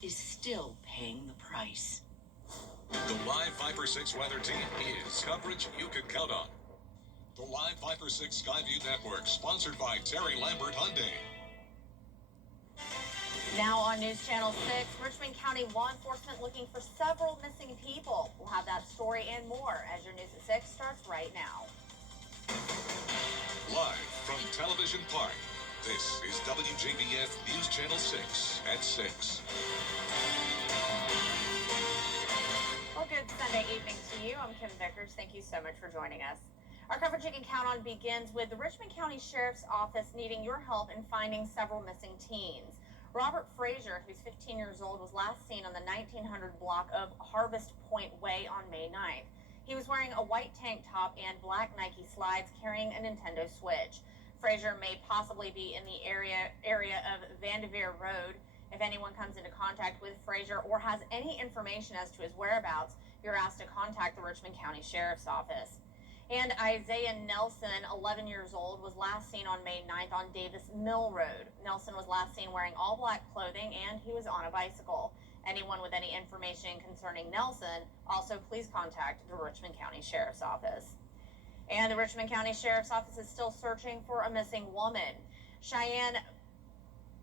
is still paying the price. The Live Viper 6 weather team is coverage you can count on. The Live Viper 6 Skyview Network, sponsored by Terry Lambert Hyundai. Now on News Channel 6, Richmond County law enforcement looking for several missing people. We'll have that story and more as your News at 6 starts right now. Live from Television Park, this is WJBF News Channel 6 at 6. Well, good Sunday evening to you. I'm Kim Vickers. Thank you so much for joining us. Our coverage you can count on begins with the Richmond County Sheriff's Office needing your help in finding several missing teens. Robert Frazier, who's 15 years old, was last seen on the 1900 block of Harvest Point Way on May 9th. He was wearing a white tank top and black Nike slides, carrying a Nintendo Switch. Frazier may possibly be in the area of Vanderveer Road. If anyone comes into contact with Frazier or has any information as to his whereabouts, you're asked to contact the Richmond County Sheriff's Office. And Isaiah Nelson, 11 years old, was last seen on May 9th on Davis Mill Road. Nelson was last seen wearing all black clothing and he was on a bicycle. Anyone with any information concerning Nelson, also please contact the Richmond County Sheriff's Office. And the Richmond County Sheriff's Office is still searching for a missing woman. Cheyenne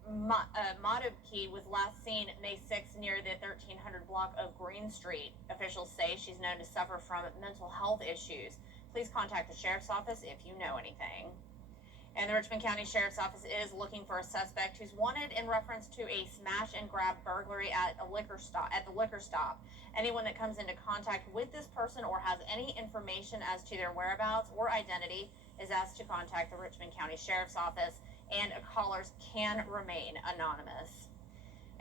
Madubke was last seen May 6th near the 1300 block of Green Street. Officials say she's known to suffer from mental health issues. Please contact the Sheriff's Office if you know anything. And the Richmond County Sheriff's Office is looking for a suspect who's wanted in reference to a smash and grab burglary at the liquor stop. Anyone that comes into contact with this person or has any information as to their whereabouts or identity is asked to contact the Richmond County Sheriff's Office, and callers can remain anonymous.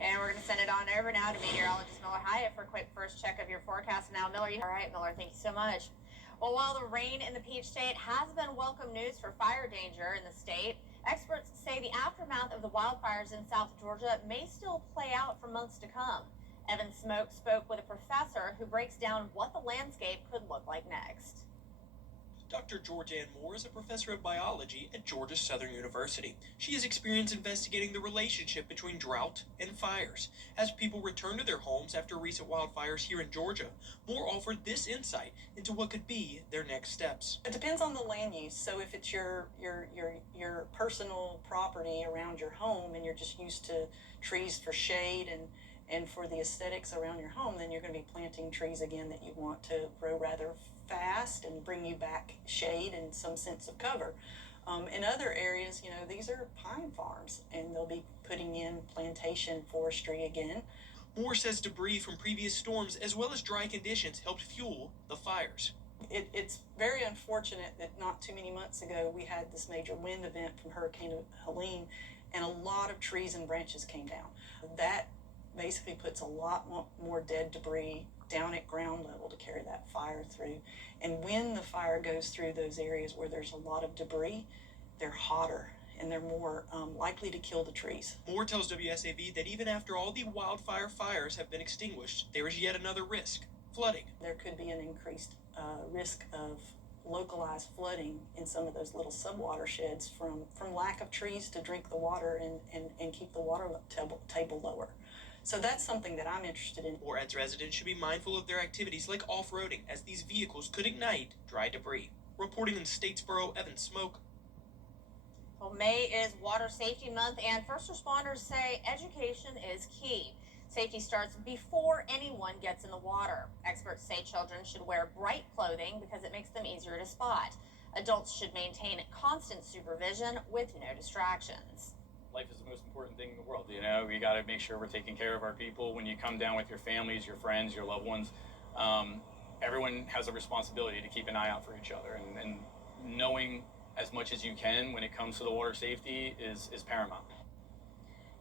And we're going to send it on over now to meteorologist Miller Hyatt for a quick first check of your forecast. Now, Miller, all right, Miller, thank you so much. Well, while the rain in the Peach State has been welcome news for fire danger in the state, experts say the aftermath of the wildfires in South Georgia may still play out for months to come. Evan Smoke spoke with a professor who breaks down what the landscape could look like next. Dr. Georgianne Moore is a professor of biology at Georgia Southern University. She has experience investigating the relationship between drought and fires. As people return to their homes after recent wildfires here in Georgia, Moore offered this insight into what could be their next steps. It depends on the land use. So if it's your personal property around your home and you're just used to trees for shade and for the aesthetics around your home, then you're going to be planting trees again that you want to grow rather fast and bring you back shade and some sense of cover. In other areas, these are pine farms and they'll be putting in plantation forestry again. Moore says debris from previous storms as well as dry conditions helped fuel the fires. It's very unfortunate that not too many months ago we had this major wind event from Hurricane Helene and a lot of trees and branches came down. That basically puts a lot more dead debris down at ground level to carry that fire through. And when the fire goes through those areas where there's a lot of debris, they're hotter and they're more likely to kill the trees. Moore tells WSAV that even after all the wildfire fires have been extinguished, there is yet another risk: flooding. There could be an increased risk of localized flooding in some of those little subwatersheds from lack of trees to drink the water and keep the water table lower. So that's something that I'm interested in. Moore adds residents should be mindful of their activities like off-roading, as these vehicles could ignite dry debris. Reporting in Statesboro, Evan Smoke. Well, May is Water Safety Month, and first responders say education is key. Safety starts before anyone gets in the water. Experts say children should wear bright clothing because it makes them easier to spot. Adults should maintain constant supervision with no distractions. Life is the most important thing in the world. We got to make sure we're taking care of our people. When you come down with your families, your friends, your loved ones, everyone has a responsibility to keep an eye out for each other. And knowing as much as you can when it comes to the water safety is paramount.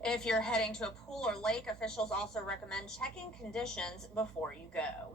If you're heading to a pool or lake, officials also recommend checking conditions before you go.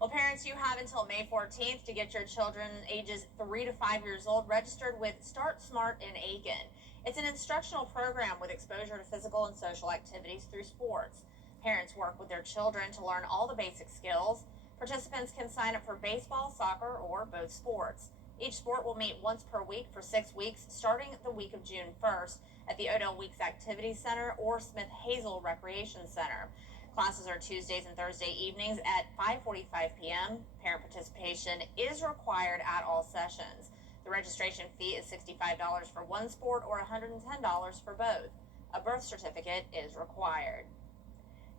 Well, parents, you have until May 14th to get your children ages 3 to 5 years old registered with Start Smart in Aiken. It's an instructional program with exposure to physical and social activities through sports. Parents work with their children to learn all the basic skills. Participants can sign up for baseball, soccer, or both sports. Each sport will meet once per week for 6 weeks, starting the week of June 1st at the Odell Weeks Activity Center or Smith Hazel Recreation Center. Classes are Tuesdays and Thursday evenings at 5:45 p.m. Parent participation is required at all sessions. The registration fee is $65 for one sport or $110 for both. A birth certificate is required.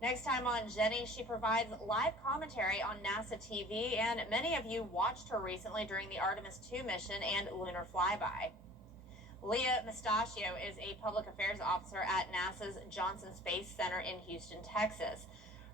Next time on Jenny, she provides live commentary on NASA TV, and many of you watched her recently during the Artemis II mission and lunar flyby. Leah Mustachio is a public affairs officer at NASA's Johnson Space Center in Houston, Texas.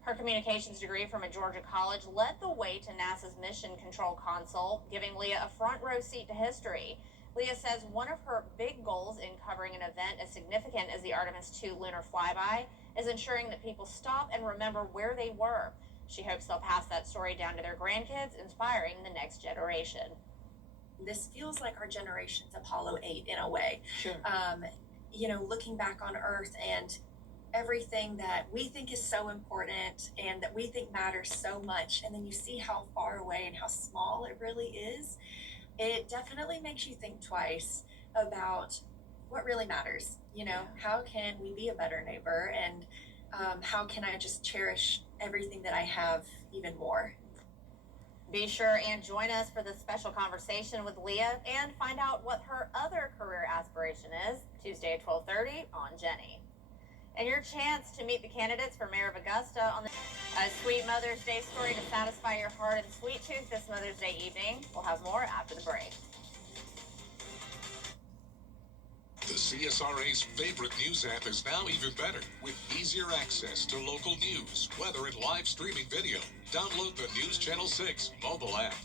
Her communications degree from a Georgia college led the way to NASA's Mission Control Console, giving Leah a front row seat to history. Leah says one of her big goals in covering an event as significant as the Artemis II lunar flyby is ensuring that people stop and remember where they were. She hopes they'll pass that story down to their grandkids, inspiring the next generation. This feels like our generation's Apollo 8 in a way. Sure. Looking back on Earth and everything that we think is so important and that we think matters so much, and then you see how far away and how small it really is. It definitely makes you think twice about what really matters. How can we be a better neighbor, and how can I just cherish everything that I have even more? Be sure and join us for this special conversation with Leah and find out what her other career aspiration is Tuesday at 12:30 on Jenny. And your chance to meet the candidates for Mayor of Augusta on a sweet Mother's Day story to satisfy your heart and sweet tooth this Mother's Day evening. We'll have more after the break. The CSRA's favorite news app is now even better with easier access to local news, weather, and live streaming video. Download the News Channel 6 mobile app.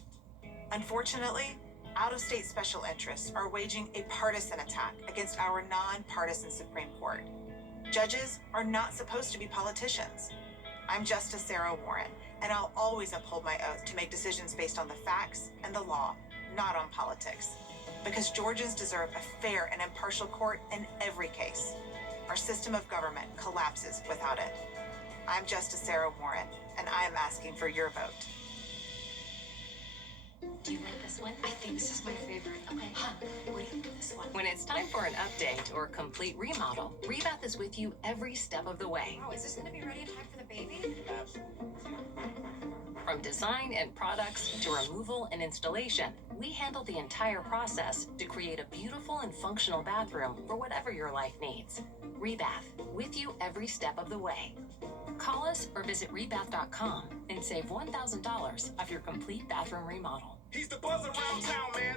Unfortunately, out-of-state special interests are waging a partisan attack against our non-partisan Supreme Court. Judges are not supposed to be politicians. I'm Justice Sarah Warren, and I'll always uphold my oath to make decisions based on the facts and the law, not on politics. Because Georgians deserve a fair and impartial court in every case. Our system of government collapses without it. I'm Justice Sarah Warren, and I am asking for your vote. Do you like this one? I think this is my favorite. Okay, huh? What do you think of this one? When it's time for an update or complete remodel, Rebath is with you every step of the way. Oh, is this gonna be ready in time for the baby? From design and products to removal and installation, we handle the entire process to create a beautiful and functional bathroom for whatever your life needs. Rebath, with you every step of the way. Call us or visit rebath.com and save $1,000 off your complete bathroom remodel. He's the buzz around town, man.